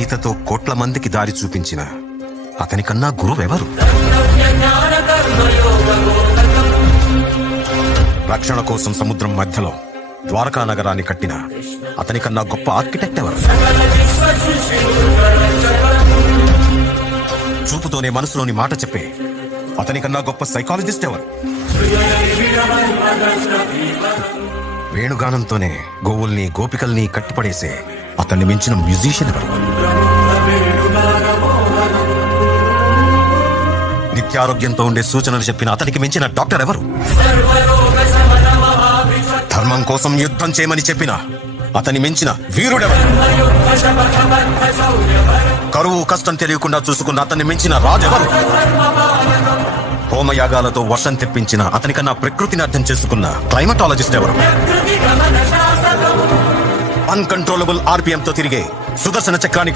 గీతతో కోట్ల మందికి దారి చూపించిన అతనికన్నా గురువెవరు? రక్షణ కోసం సముద్రం మధ్యలో ద్వారకా నగరాన్ని కట్టిన అతనికన్నా గొప్ప ఆర్కిటెక్ట్ ఎవరు? చూపుతోనే మనసులోని మాట చెప్పే అతనికన్నా గొప్ప సైకాలజిస్ట్ ఎవరు? వేణుగానంతోనే గోవుల్ని గోపికల్ని కట్టిపడేసే అతన్ని మించిన మ్యూజిషియన్ ఎవరు? నిత్యారోగ్యంతో ఉండే సూచనలు చెప్పిన అతనికి మించిన డాక్టర్ ఎవరు? ధర్మం కోసం యుద్ధం చేయమని చెప్పిన అతని మించిన వీరుడెవరు? కరువు కష్టం తెలియకుండా చూసుకున్న అతన్ని మించిన రాజెవరు? హోమయాగాలతో వర్షం తెప్పించిన అతనికన్నా ప్రకృతిని అర్థం చేసుకున్న క్లైమటాలజిస్ట్ ఎవరు? అన్కంట్రోలబుల్ ఆర్పిఎం తో తిరిగే సుదర్శన చక్రాన్ని